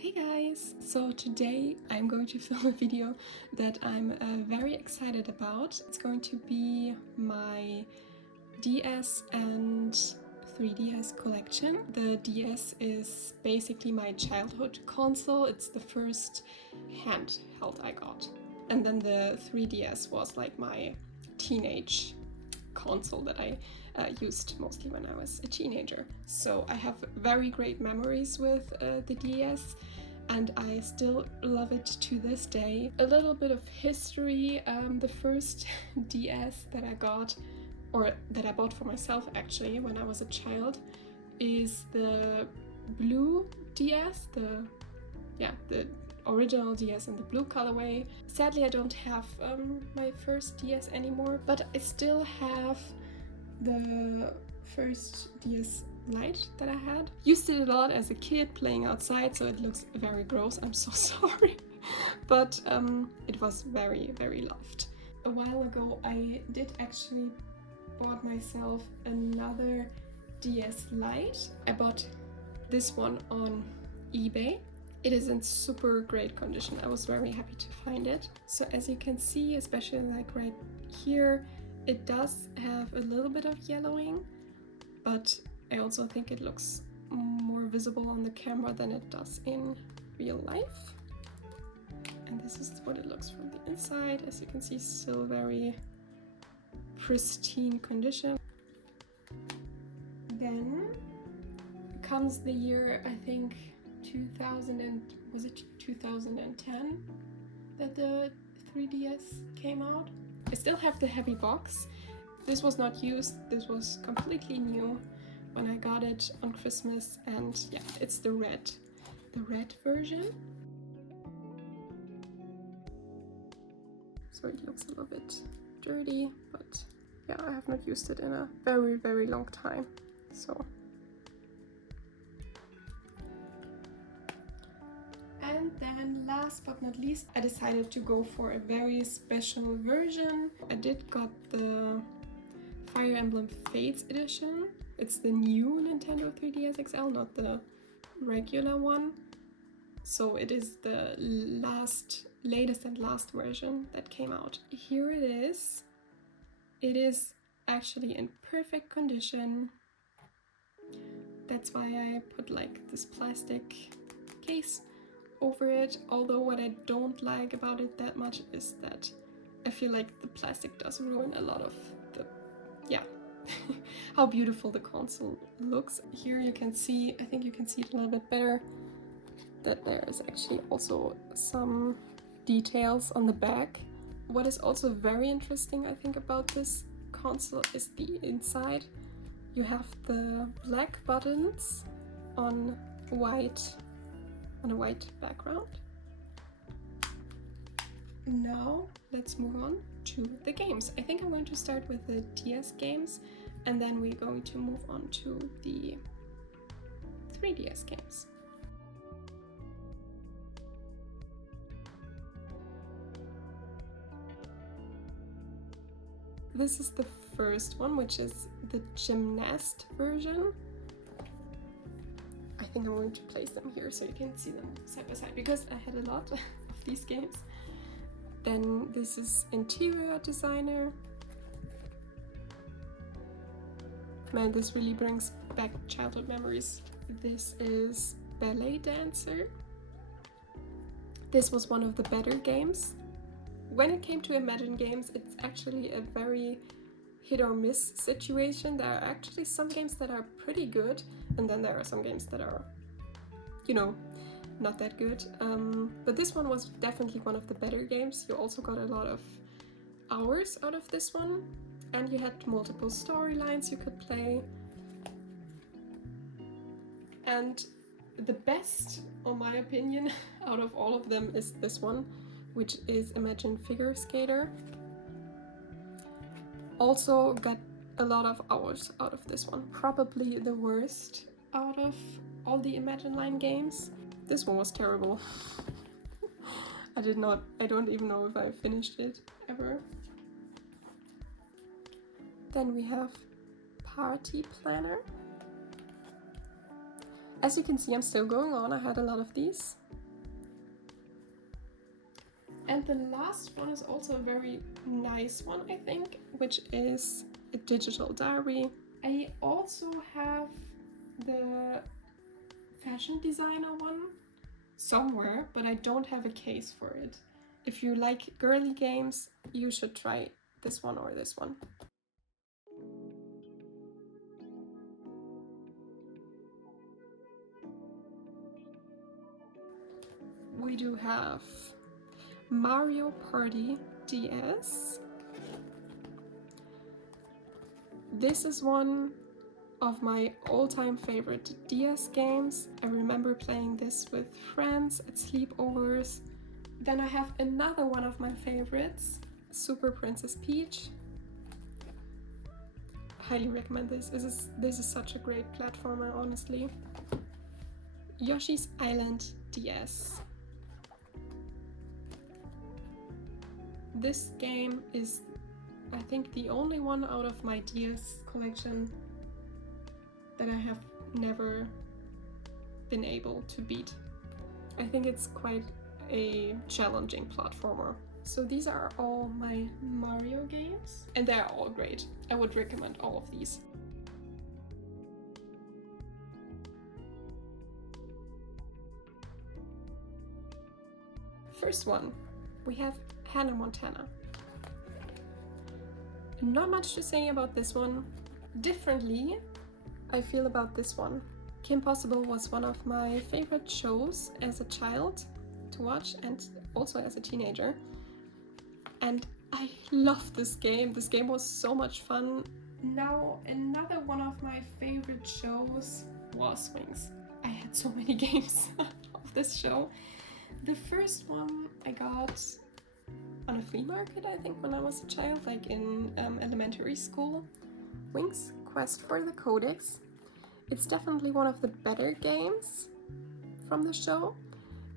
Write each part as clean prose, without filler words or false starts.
Hey guys! So today I'm going to film a video that I'm very excited about. It's going to be my DS and 3DS collection. The DS is basically my childhood console. It's the first handheld I got. And then the 3DS was like my teenage console that I used mostly when I was a teenager. So I have very great memories with the DS and I still love it to this day. A little bit of history, the first DS that I got, or that I bought for myself actually when I was a child, is the blue DS, the original DS in the blue colorway. Sadly, I don't have my first DS anymore, but I still have the first DS Lite that I had. Used it a lot as a kid playing outside, so it looks very gross. I'm so sorry. But it was very, very loved. A while ago, I did actually bought myself another DS Lite. I bought this one on eBay. It is in super great condition. I was very happy to find it. So as you can see, especially like right here, it does have a little bit of yellowing, but I also think it looks more visible on the camera than it does in real life. And this is what it looks from the inside. As you can see, still very pristine condition. Then comes the year, I think, 2010 that the 3DS came out. I still have the heavy box. This was not used, this was completely new when I got it on Christmas, and yeah, it's the red version. So it looks a little bit dirty, but yeah, I have not used it in a very, very long time. So. And then last but not least, I decided to go for a very special version. I did got the Fire Emblem Fates edition. It's the new Nintendo 3DS XL, not the regular one. So it is the latest and last version that came out. Here it is. It is actually in perfect condition. That's why I put like this plastic case over it, although what I don't like about it that much is that I feel like the plastic does ruin a lot of the, how beautiful the console looks. Here you can see, I think you can see it a little bit better, that there is actually also some details on the back. What is also very interesting, I think, about this console is the inside. You have the black buttons on a white background. Now let's move on to the games. I think I'm going to start with the DS games and then we're going to move on to the 3DS games. This is the first one, which is the Gymnast version. I think I'm going to place them here so you can see them side by side because I had a lot of these games. Then this is Interior Designer. Man, this really brings back childhood memories. This is Ballet Dancer. This was one of the better games. When it came to Imagine games, it's actually a very hit or miss situation. There are actually some games that are pretty good, and then there are some games that are, you know, not that good. But this one was definitely one of the better games. You also got a lot of hours out of this one, and you had multiple storylines you could play. And the best, in my opinion, out of all of them is this one, which is Imagine Figure Skater. Also got a lot of hours out of this one. Probably the worst out of all the Imagine Line games. This one was terrible. I don't even know if I finished it ever. Then we have Party Planner. As you can see, I'm still going on. I had a lot of these. And the last one is also a very nice one, I think, which is a digital diary. I also have the fashion designer one somewhere, but I don't have a case for it. If you like girly games, you should try this one or this one. We do have Mario Party DS. This is one of my all-time favorite DS games. I remember playing this with friends at sleepovers. Then I have another one of my favorites, Super Princess Peach. Highly recommend this. This is such a great platformer, honestly. Yoshi's Island DS. This game is, I think, the only one out of my DS collection that I have never been able to beat. I think it's quite a challenging platformer. So these are all my Mario games, and they're all great. I would recommend all of these. First one, we have Hannah Montana. Not much to say about this one. Differently, I feel about this one. Kim Possible was one of my favorite shows as a child to watch and also as a teenager. And I loved this game. This game was so much fun. Now, another one of my favorite shows was Wings. I had so many games of this show. The first one I got on a flea market, I think, when I was a child, like in elementary school. Wings Quest for the Codex. It's definitely one of the better games from the show.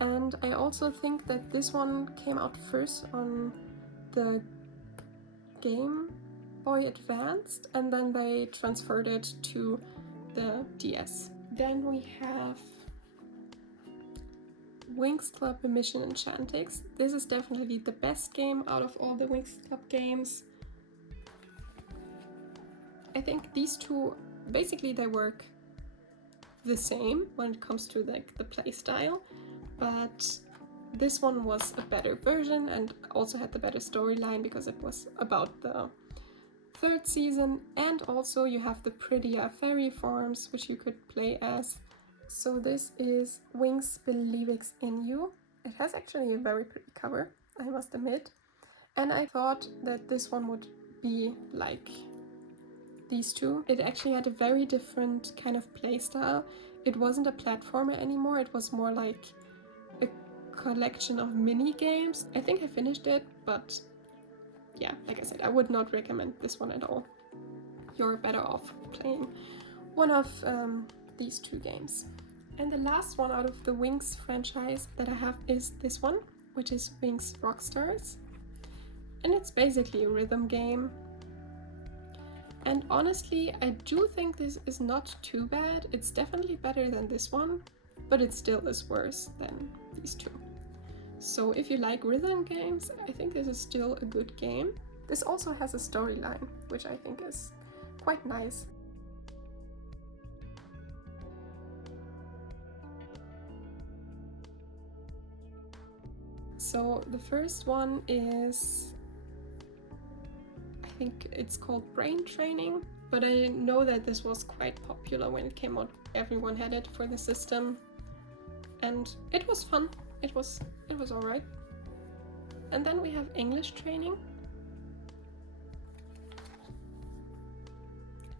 And I also think that this one came out first on the Game Boy Advanced, and then they transferred it to the DS. Then we have Winx Club Mission Enchantix. This is definitely the best game out of all the Winx Club games. I think these two, basically they work the same when it comes to like the play style, but this one was a better version and also had the better storyline because it was about the third season, and also you have the prettier fairy forms which you could play as. So this is Winx Believes in You. It has actually a very pretty cover, I must admit. And I thought that this one would be like these two. It actually had a very different kind of play style. It wasn't a platformer anymore, it was more like a collection of mini games. I think I finished it, but yeah, like I said, I would not recommend this one at all. You're better off playing one of these two games. And the last one out of the Winx franchise that I have is this one, which is Winx Rockstars. And it's basically a rhythm game. And honestly, I do think this is not too bad. It's definitely better than this one, but it still is worse than these two. So if you like rhythm games, I think this is still a good game. This also has a storyline, which I think is quite nice. So the first one is, I think it's called Brain Training, but I know that this was quite popular when it came out. Everyone had it for the system, and it was fun. It was alright. And then we have English Training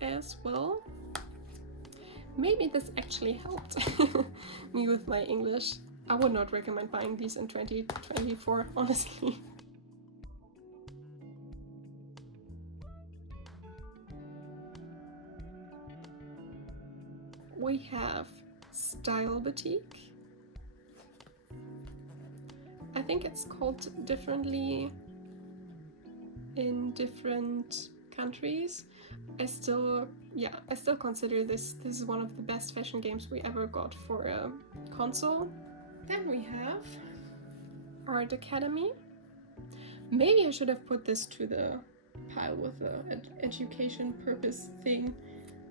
as well. Maybe this actually helped me with my English. I would not recommend buying these in 2024, honestly. We have Style Boutique. I think it's called differently in different countries, I still consider this is one of the best fashion games we ever got for a console. Then we have Art Academy. Maybe I should have put this to the pile with the education purpose thing.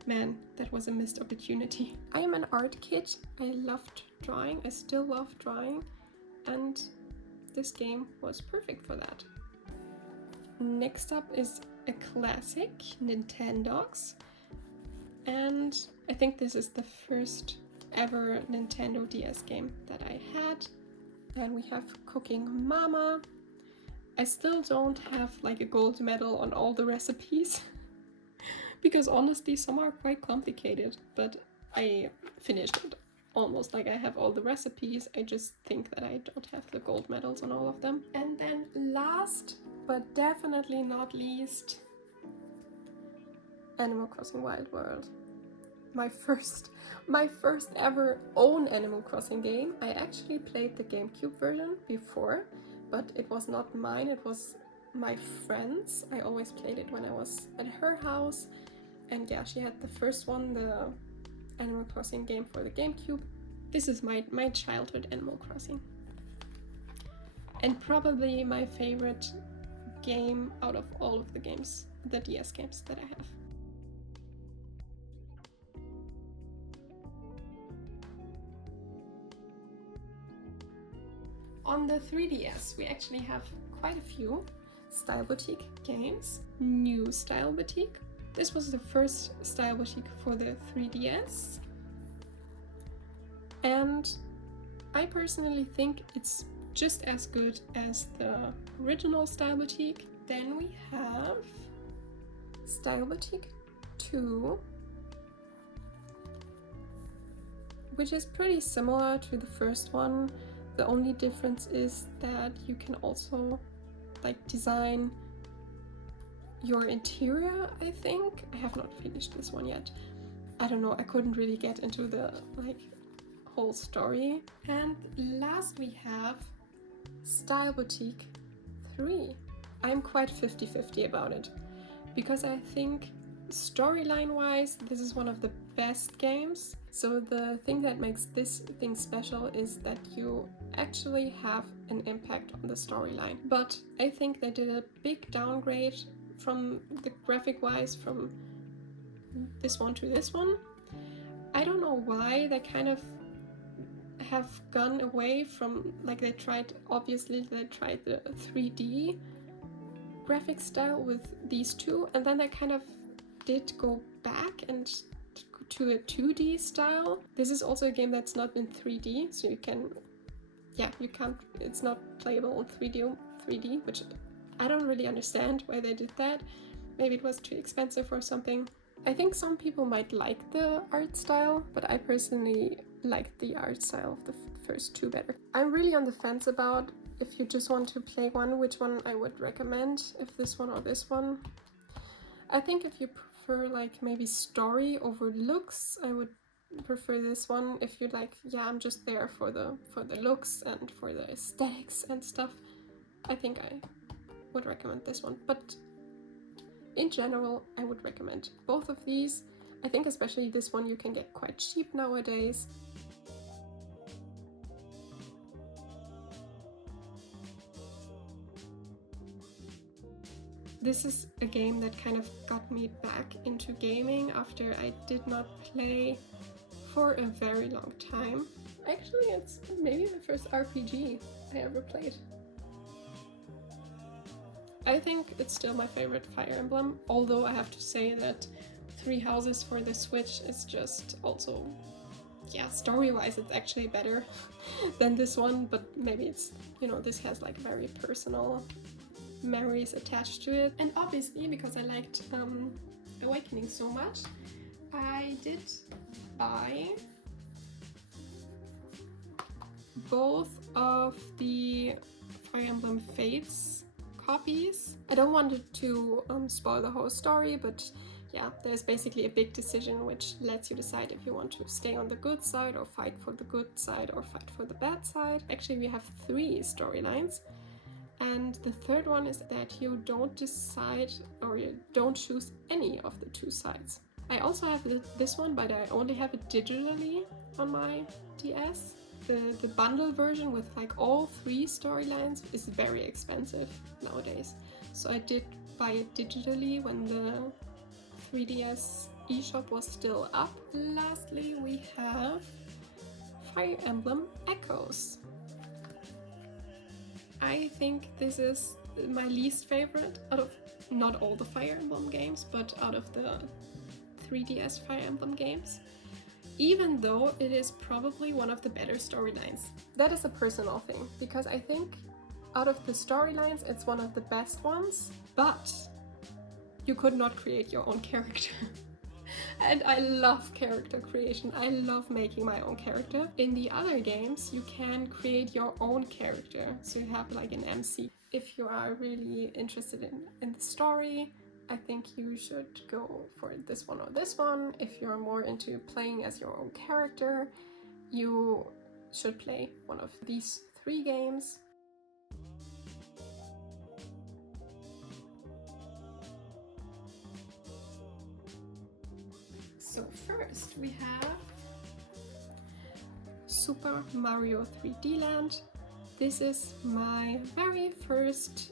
Man, that was a missed opportunity. I am an art kid. I loved drawing. I still love drawing. And this game was perfect for that. Next up is a classic, Nintendogs. And I think this is the first ever Nintendo DS game that I had. And we have Cooking Mama. I still don't have like a gold medal on all the recipes because honestly some are quite complicated, but I finished it almost. Like I have all the recipes, I just think that I don't have the gold medals on all of them. And then last but definitely not least, Animal Crossing Wild World. My first ever own Animal Crossing game. I actually played the GameCube version before, but it was not mine, it was my friend's. I always played it when I was at her house. And yeah, she had the first one, the Animal Crossing game for the GameCube. This is my childhood Animal Crossing. And probably my favorite game out of all of the games, the DS games that I have. On the 3DS, we actually have quite a few Style Boutique games. New Style Boutique. This was the first Style Boutique for the 3DS. And I personally think it's just as good as the original Style Boutique. Then we have Style Boutique 2, which is pretty similar to the first one. The only difference is that you can also like design your interior, I think. I have not finished this one yet. I don't know, I couldn't really get into the like whole story. And last we have Style Boutique 3. I'm quite 50-50 about it because I think storyline wise this is one of the best games. So the thing that makes this thing special is that you actually have an impact on the storyline. But I think they did a big downgrade from the graphic wise from this one to this one. I don't know why they kind of have gone away from, like they tried the 3D graphic style with these two, and then they kind of did go back and to a 2D style. This is also a game that's not in 3D, so you can't, it's not playable in 3D, which I don't really understand why they did that. Maybe it was too expensive or something. I think some people might like the art style, but I personally like the art style of the first two better. I'm really on the fence about if you just want to play one, which one I would recommend, if this one or this one. I think if you prefer like maybe story over looks, I would prefer this one. If you're like, yeah, I'm just there for the looks and for the aesthetics and stuff, I think I would recommend this one. But in general, I would recommend both of these. I think especially this one you can get quite cheap nowadays. This is a game that kind of got me back into gaming after I did not play for a very long time. Actually, it's maybe the first RPG I ever played. I think it's still my favorite Fire Emblem, although I have to say that Three Houses for the Switch is just also, yeah, story-wise it's actually better than this one, but maybe it's, you know, this has like very personal memories attached to it. And obviously, because I liked Awakening so much, I did buy both of the Fire Emblem Fates copies. I don't want to spoil the whole story, but yeah, there's basically a big decision which lets you decide if you want to stay on the good side or fight for the good side or fight for the bad side. Actually, we have 3 storylines. And the third one is that you don't decide or you don't choose any of the two sides. I also have this one, but I only have it digitally on my DS. The bundle version with like all 3 storylines is very expensive nowadays. So I did buy it digitally when the 3DS eShop was still up. Lastly, we have Fire Emblem Echoes. I think this is my least favorite out of not all the Fire Emblem games, but out of the 3DS Fire Emblem games, even though it is probably one of the better storylines. That is a personal thing, because I think out of the storylines it's one of the best ones, but you could not create your own character. And I love character creation. I love making my own character. In the other games, you can create your own character. So you have like an MC. If you are really interested in the story, I think you should go for this one or this one. If you're more into playing as your own character, you should play one of these 3 games. So first we have Super Mario 3D Land. This is my very first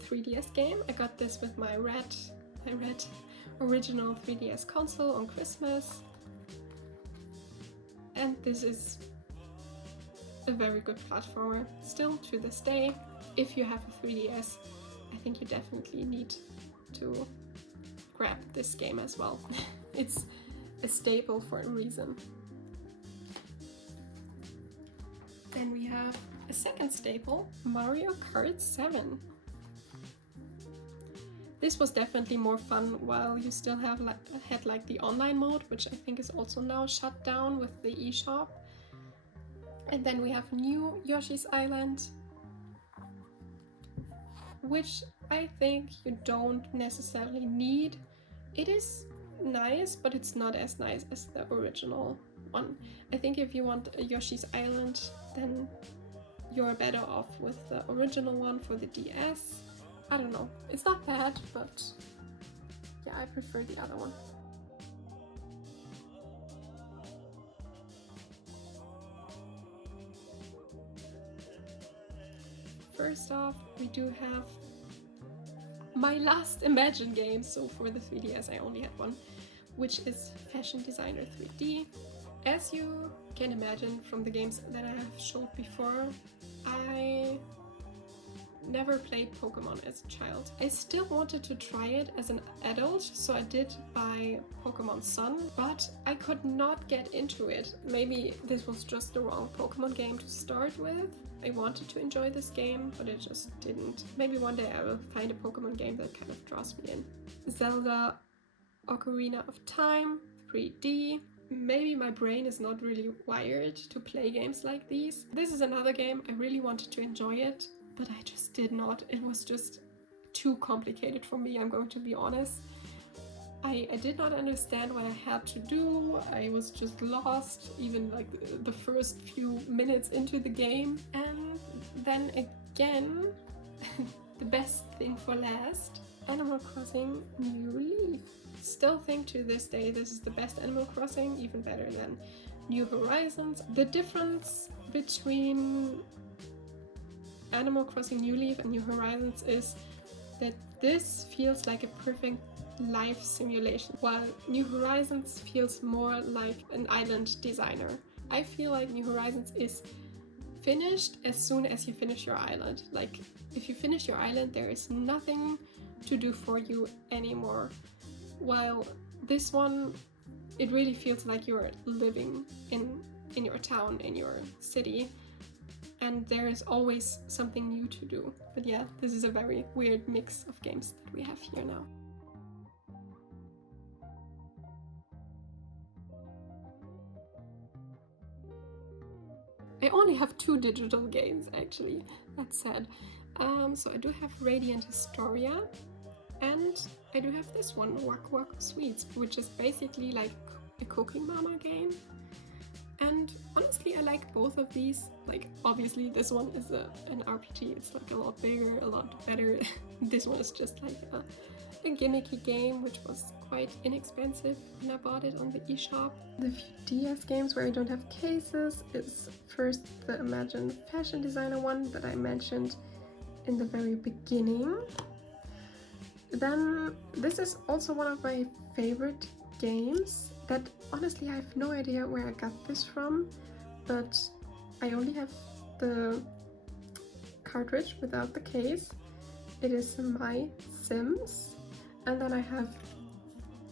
3DS game. I got this with my red original 3DS console on Christmas. And this is a very good platformer, still to this day. If you have a 3DS, I think you definitely need to grab this game as well. It's a staple for a reason. Then we have a second staple, Mario Kart 7. This was definitely more fun while you still had like the online mode, which I think is also now shut down with the eShop. And then we have new Yoshi's Island, which I think you don't necessarily need. It is nice, but it's not as nice as the original one. I think if you want a Yoshi's Island, then you're better off with the original one for the DS. I don't know, it's not bad, but yeah, I prefer the other one. First off, we do have my last Imagine game, so for the 3DS I only had one, which is Fashion Designer 3D. As you can imagine from the games that I have showed before, I never played Pokemon as a child. I still wanted to try it as an adult, so I did buy Pokemon Sun, but I could not get into it. Maybe this was just the wrong Pokemon game to start with. I wanted to enjoy this game, but it just didn't. Maybe one day I will find a Pokemon game that kind of draws me in. Zelda Ocarina of Time 3D. Maybe my brain is not really wired to play games like these. This is another game I really wanted to enjoy it, but I just did not. It was just too complicated for me, I'm going to be honest. I did not understand what I had to do. I was just lost, even like the first few minutes into the game. And then again, the best thing for last, Animal Crossing New Leaf. Still think to this day this is the best Animal Crossing, even better than New Horizons. The difference between Animal Crossing New Leaf and New Horizons is that this feels like a perfect life simulation, while New Horizons feels more like an island designer. I feel like New Horizons is finished as soon as you finish your island. Like, if you finish your island, there is nothing to do for you anymore. While this one, it really feels like you're living in your town, in your city, and there is always something new to do. But yeah, this is a very weird mix of games that we have here now. I only have 2 digital games actually, that's sad. So I do have Radiant Historia, and I do have this one, Waku Waku Sweets, which is basically like a Cooking Mama game. And honestly, I like both of these. Like, obviously, this one is an RPG. It's like a lot bigger, a lot better. This one is just like a gimmicky game, which was quite inexpensive when I bought it on the eShop. The few DS games where I don't have cases is first the Imagine Fashion Designer one that I mentioned in the very beginning. Then this is also one of my favorite games that honestly I have no idea where I got this from, but I only have the cartridge without the case. It is My Sims, and then I have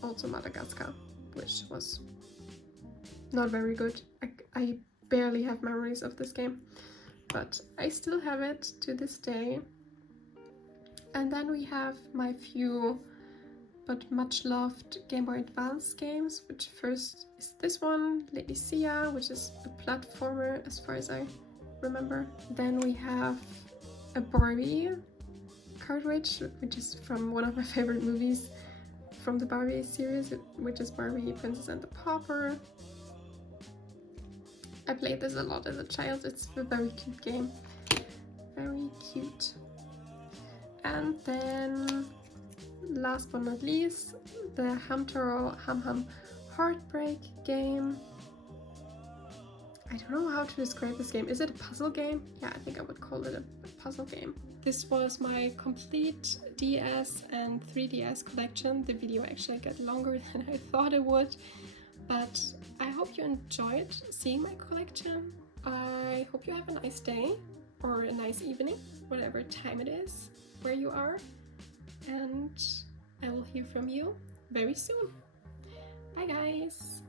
also Madagascar, which was not very good. I barely have memories of this game, but I still have it to this day. And then we have my few but much loved Game Boy Advance games, which first is this one, Laetitia, which is a platformer as far as I remember. Then we have a Barbie cartridge, which is from one of my favorite movies from the Barbie series, which is Barbie Princess and the Pauper. I played this a lot as a child. It's a very cute game. Very cute. And then last but not least, the Hamtaro Ham Ham Heartbreak game. I don't know how to describe this game. Is it a puzzle game? Yeah, I think I would call it a puzzle game. This was my complete DS and 3DS collection. The video actually got longer than I thought it would, but I hope you enjoyed seeing my collection. I hope you have a nice day or a nice evening, whatever time it is where you are, and I will hear from you very soon. Bye guys!